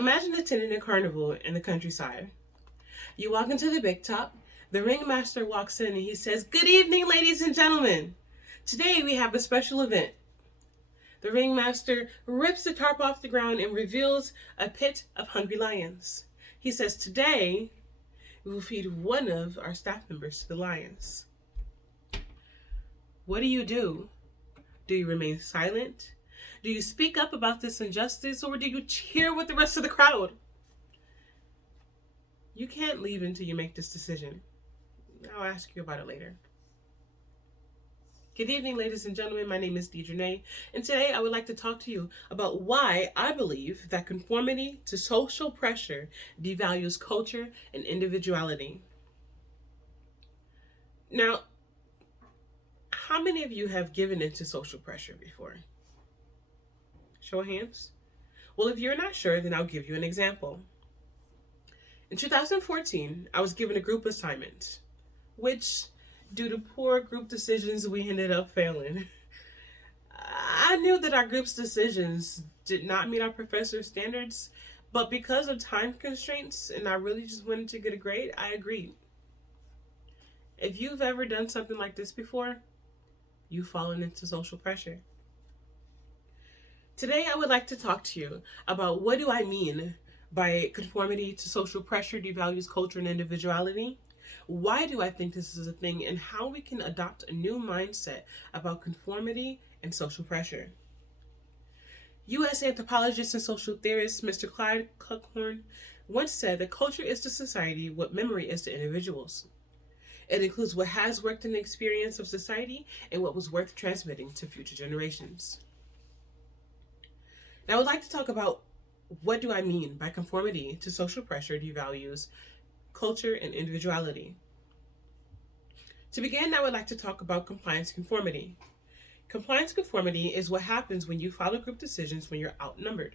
Imagine attending a carnival in the countryside. You walk into the big top, the ringmaster walks in and he says, "Good evening, ladies and gentlemen. Today we have a special event." The ringmaster rips the tarp off the ground and reveals a pit of hungry lions. He says, "Today we will feed one of our staff members to the lions." What do? Do you remain silent? Do you speak up about this injustice, or do you cheer with the rest of the crowd? You can't leave until you make this decision. I'll ask you about it later. Good evening, ladies and gentlemen. My name is Deidre, and today I would like to talk to you about why I believe that conformity to social pressure devalues culture and individuality. Now, how many of you have given into social pressure before? Show of hands. Well, if you're not sure, then I'll give you an example. In 2014, I was given a group assignment, which, due to poor group decisions, we ended up failing. I knew that our group's decisions did not meet our professor's standards, but because of time constraints and I really just wanted to get a grade, I agreed. If you've ever done something like this before, you've fallen into social pressure. Today, I would like to talk to you about what do I mean by conformity to social pressure devalues culture and individuality. Why do I think this is a thing, and how we can adopt a new mindset about conformity and social pressure. U.S. anthropologist and social theorist Mr. Clyde Kuckhorn once said that culture is to society what memory is to individuals. It includes what has worked in the experience of society and what was worth transmitting to future generations. Now, I would like to talk about what do I mean by conformity to social pressure devalues culture and individuality. To begin, I would like to talk about compliance conformity. Compliance conformity is what happens when you follow group decisions when you're outnumbered.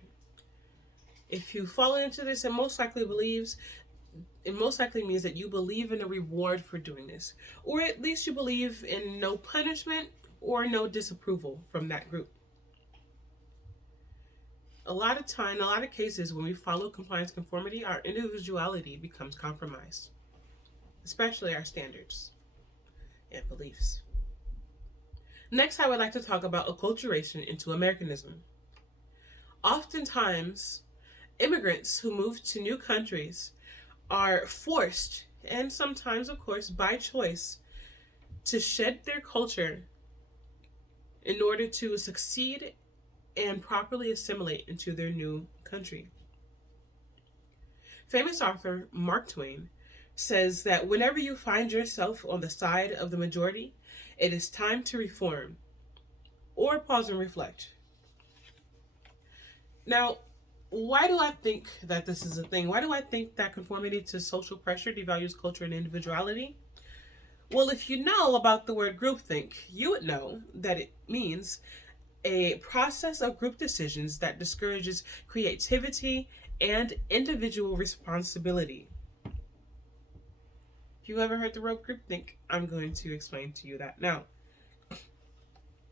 If you fall into this, it most likely means that you believe in a reward for doing this, or at least you believe in no punishment or no disapproval from that group. A lot of cases, when we follow compliance conformity, our individuality becomes compromised, especially our standards and beliefs. Next, I would like to talk about acculturation into Americanism. Oftentimes, immigrants who move to new countries are forced, and sometimes, of course, by choice, to shed their culture in order to succeed and properly assimilate into their new country. Famous author Mark Twain says that whenever you find yourself on the side of the majority, it is time to reform or pause and reflect. Now, why do I think that this is a thing? Why do I think that conformity to social pressure devalues culture and individuality? Well, if you know about the word groupthink, you would know that it means a process of group decisions that discourages creativity and individual responsibility. If you ever heard the word groupthink, I'm going to explain to you that now.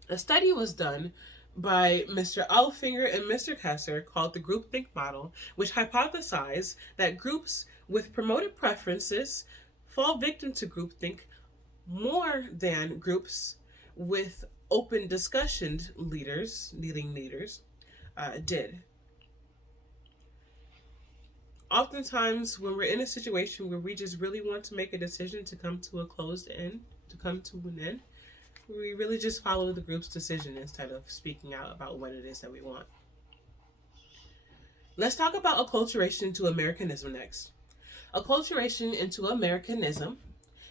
A study was done by Mr. Alfinger and Mr. Kessler called the groupthink model, which hypothesized that groups with promoted preferences fall victim to groupthink more than groups with open discussion leading leaders did. Oftentimes, when we're in a situation where we just really want to make a decision to come to an end, we really just follow the group's decision instead of speaking out about what it is that we want. Let's talk about acculturation into Americanism next. Acculturation into Americanism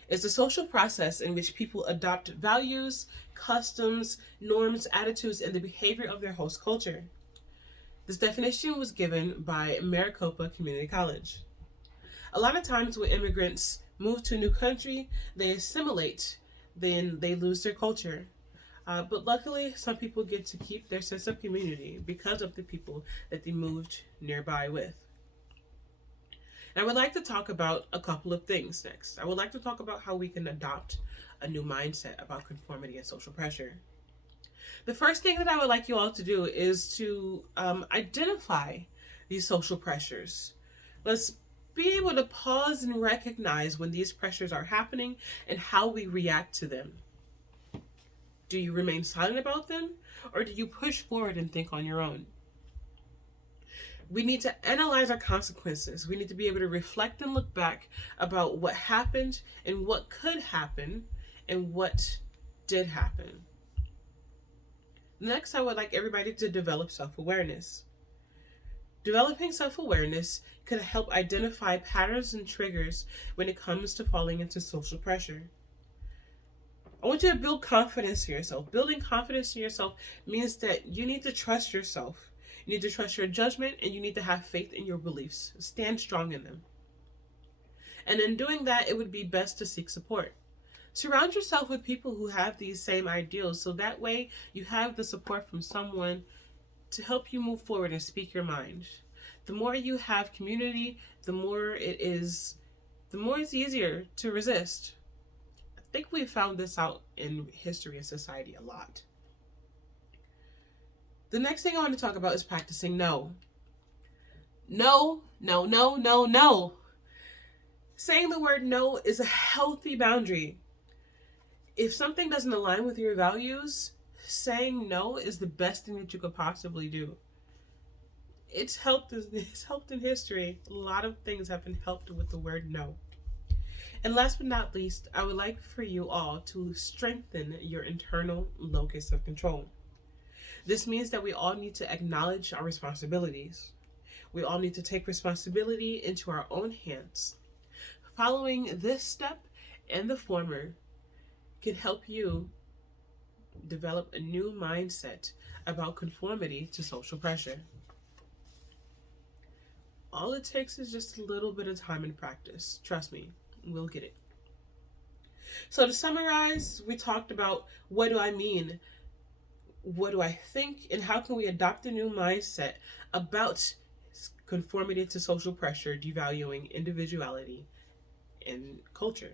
is a social process in which people adopt values, customs, norms, attitudes, and the behavior of their host culture. This definition was given by Maricopa Community College. A lot of times when immigrants move to a new country, they assimilate, then they lose their culture. But luckily, some people get to keep their sense of community because of the people that they moved nearby with. And I would like to talk about a couple of things next. I would like to talk about how we can adopt a new mindset about conformity and social pressure. The first thing that I would like you all to do is to identify these social pressures. Let's be able to pause and recognize when these pressures are happening and how we react to them. Do you remain silent about them, or do you push forward and think on your own? We need to analyze our consequences. We need to be able to reflect and look back about what happened and what could happen and what did happen. Next, I would like everybody to develop self-awareness. Developing self-awareness could help identify patterns and triggers when it comes to falling into social pressure. I want you to build confidence in yourself. Building confidence in yourself means that you need to trust yourself. You need to trust your judgment, and you need to have faith in your beliefs. Stand strong in them. And in doing that, it would be best to seek support. Surround yourself with people who have these same ideals, so that way you have the support from someone to help you move forward and speak your mind. The more you have community, the more it's easier to resist. I think we found this out in history and society a lot. The next thing I want to talk about is practicing no. No, no, no, no, no. Saying the word no is a healthy boundary. If something doesn't align with your values, saying no is the best thing that you could possibly do. It's helped in history. A lot of things have been helped with the word no. And last but not least, I would like for you all to strengthen your internal locus of control. This means that we all need to acknowledge our responsibilities. We all need to take responsibility into our own hands. Following this step and the former can help you develop a new mindset about conformity to social pressure. All it takes is just a little bit of time and practice. Trust me, we'll get it. So to summarize, we talked about what do I mean, what do I think, and how can we adopt a new mindset about conformity to social pressure, devaluing individuality and culture.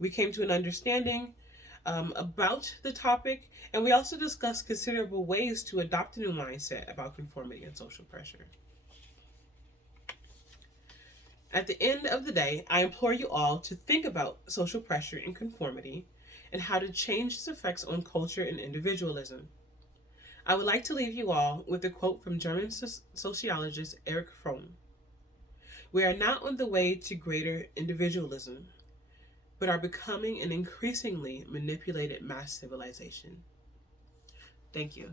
We came to an understanding about the topic, and we also discussed considerable ways to adopt a new mindset about conformity and social pressure. At the end of the day, I implore you all to think about social pressure and conformity and how to change its effects on culture and individualism. I would like to leave you all with a quote from German sociologist Erich Fromm. We are not on the way to greater individualism, but are becoming an increasingly manipulated mass civilization. Thank you.